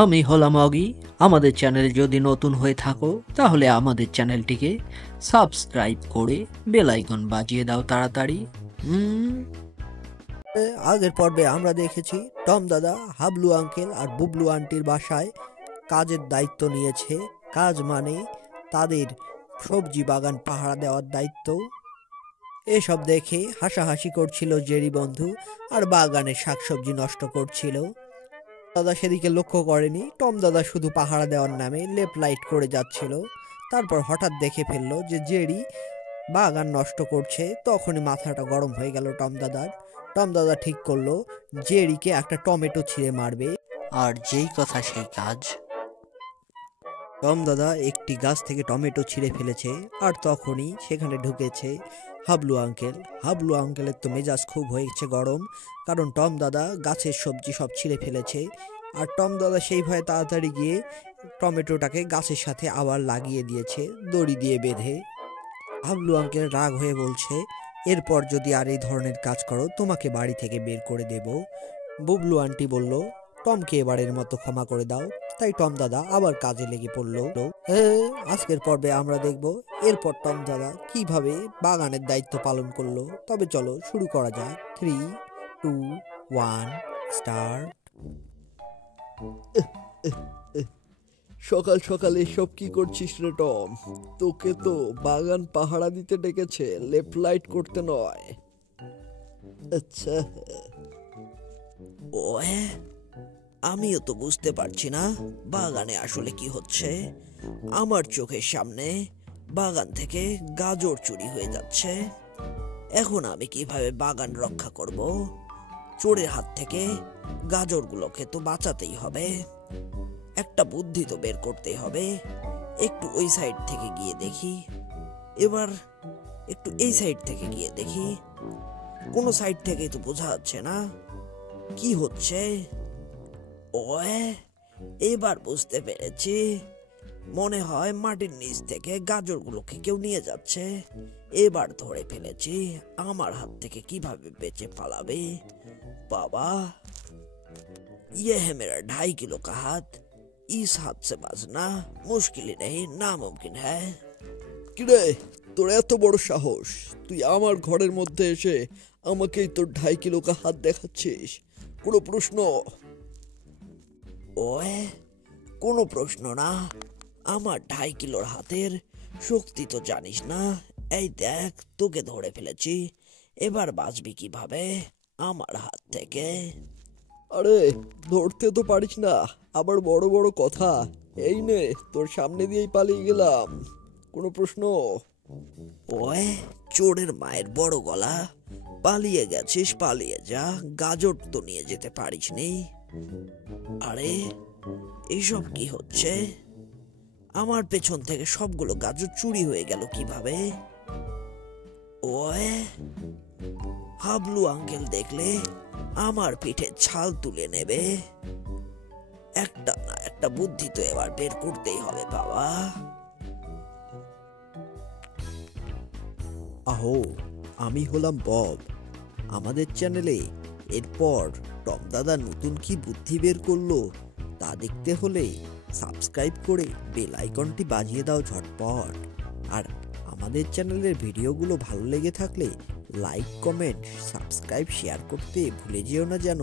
আমি হলাম অগি। আমাদের চ্যানেলে যদি নতুন হয়ে থাকো তাহলে আমাদের চ্যানেলটিকে সাবস্ক্রাইব করে বেল আইকন বাজিয়ে দাও তাড়াতাড়ি। হুম। আগের পর্বে আমরা দেখেছি টম দাদা হাবলু আঙ্কেল আর বুবলু আন্টির বাসায় কাজের দায়িত্ব নিয়েছে। কাজ মানে তাদের সবজি বাগান পাহারা দেওয়ার দায়িত্ব। এসব দেখে হাসাহাসি করছিল জেরি বন্ধু, আর বাগানের শাকসবজি নষ্ট করছিল। দাদা সেদিকে লক্ষ্য করেনি, টম দাদা শুধু পাহারা দেওয়ার নামে লেফট লাইট করে যাচ্ছিল। তারপর হঠাৎ দেখে ফেললো যে জেরি বাগান নষ্ট করছে। তখনই মাথাটা গরম হয়ে গেল টম দাদার। টম দাদা ঠিক করলো জেরিকে একটা টমেটো ছিঁড়ে মারবে। আর যেই কথা সেই কাজ। টম দাদা একটি গাছ থেকে টমেটো ছিঁড়ে ফেলেছে, আর তখনই সেখানে ঢুকেছে হাবলু আঙ্কেল। হাবলু আঙ্কেলের তো মেজাজ খুব হয়েছে গরম, কারণ টম দাদা গাছের সবজি সব ছিঁড়ে ফেলেছে। আর টম দাদা সেই ভয়ে তাড়াতাড়ি গিয়ে টমেটোটাকে গাছের সাথে আবার লাগিয়ে দিয়েছে দড়ি দিয়ে বেঁধে। হাবলু আঙ্কেল রাগ হয়ে বলছে, এরপর যদি আর এই ধরনের কাজ করো তোমাকে বাড়ি থেকে বের করে দেব। বুবলু আন্টি বলল, টমকে এবারের মতো ক্ষমা করে দাও। তাই টম দাদা আবার কাজে লেগে পড়ল। আজকের পর্বে আমরা দেখব এরপর টম দাদা কিভাবে বাগানের দায়িত্ব পালন করলো। তবে চলো শুরু করা যাক। 3, 2, 1 স্টার্ট। সকাল সকাল এসব কি করছিস রে টম? তোকে তো বাগান পাহারা দিতে ডেকেছে, লেফট লাইট করতে নয়। আচ্ছা, ওয়ে আমিও তো বুঝতে পারছি না বাগানে আসলে কি হচ্ছে। আমার চোখের সামনে বাগান থেকে গাজর চুরি হয়ে যাচ্ছে। এখন আমি কিভাবে বাগান রক্ষা করব? চোরের হাত থেকে গাজরগুলোকে তো বাঁচাতেই হবে। একটা বুদ্ধি তো বের করতেই হবে। একটু ওই সাইড থেকে গিয়ে দেখি, এবার একটু এই সাইড থেকে গিয়ে দেখি। কোনো সাইড থেকেই তো বোঝা যাচ্ছে না কি হচ্ছে। ওয়ে, এবার বুঝতে পেরেছি। মনে হয় মাটির নিচ থেকে গাজরগুলোকে কেউ নিয়ে যাচ্ছে। এবার ধরে ফেলেছি, আমার হাত থেকে কিভাবে বেঁচে পালাবে। बाबा, ये है मेरा 2.5 किलो का हाथ। इस हाथ से बचना मुश्किल ही नहीं, नामुमकिन है। কিরে, তোর এত বড় সাহস, তুই আমার ঘরের মধ্যে এসে আমাকেই তোর 2.5 কিলো কা হাত দেখাচ্ছিস? কোনো প্রশ্ন? ওয়ে, কোনো প্রশ্ন না। আমার 2.5 কিলোর হাতের শক্তি তো জানিস না। এই দেখ, তোকে ধরে ফেলেছি। এবার বাঁচবি কিভাবে আমার হাত থেকে? আরে, ধরতে তো পারিস না, আবার বড় বড় কথা। এই নে, তোর সামনে দিয়েই পালিয়ে গেলাম। কোনো প্রশ্ন? ওয়ে, চোরের মায়ের বড় গলা। পালিয়ে গেছিস, পালিয়ে যা। গাজর তো নিয়ে যেতে পারিস নি। আরে, এসব কি হচ্ছে? আমার পেছন থেকে সবগুলো গাজর চুরি হয়ে গেল কিভাবে? ওয়ে, হাবলু আঙ্কেল দেখলে আমার পিঠে ছাল তুলে নেবে। একটা না একটা বুদ্ধি তো এবার বের করতেই হবে বাবা। আহো, আমি হলাম বব। আমাদের চ্যানেলে এরপর টম দাদা নতুন কি বুদ্ধি বের করলো তা দেখতে হলে সাবস্ক্রাইব করে বেল আইকনটি বাজিয়ে দাও ঝটপট। আর আমাদের চ্যানেলের ভিডিওগুলো ভালো লেগে থাকলে লাইক, কমেন্ট, সাবস্ক্রাইব, শেয়ার করতে ভুলে যেও না যেন।